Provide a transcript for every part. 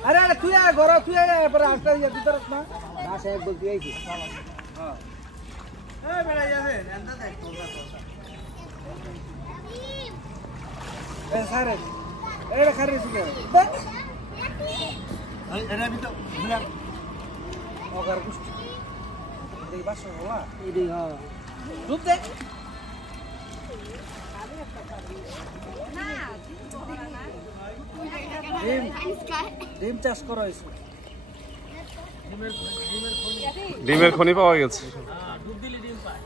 अरे अरे तू या घर तू या पर आफ्टर ये भीतर ना ना साहेब बोलती है कि हां ए बेटा ये अंदर देख ए सारे एड़ा खरे सुके अरे अभी तो बुला अगर कुछ देख बस होला ये हां रूप देख ডিম চাষ করা হয়েছে ডিমের খনি পাওয়া গেছে ডুব দিলে ডিম পায়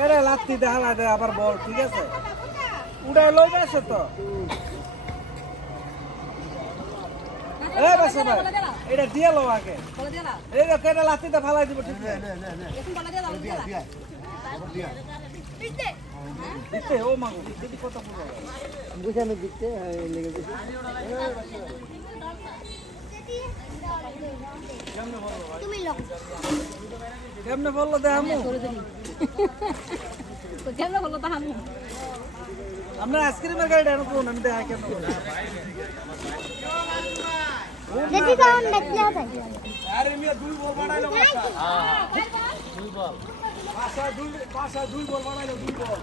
এরে লাত্তি দেখালা দে আবার বল ঠিক আছে উড়াই লই যাচ্ছে তো এ বাসা ভাই এটা দিয়ে লো আগে বলে দিলা এই কেটে লাত্তিতে ফালাই দিব ঠিক আছে এখন বলে দিলা দিতে ও মাগো দিদি কত পুরো বুঝা আমি দিতে লেগে গেছে কেমনে বললো দেখামু কেমনে বললো দেখামু আমরা আইসক্রিমের গাড়িটা এনে কোন আমি দেখা কেন দেখি কোন দেখলে হবে আরে মিয়া দুই বল বানাইলো মাথা হ্যাঁ দুই বল পাশা দুই বল বানাইলো দুই বল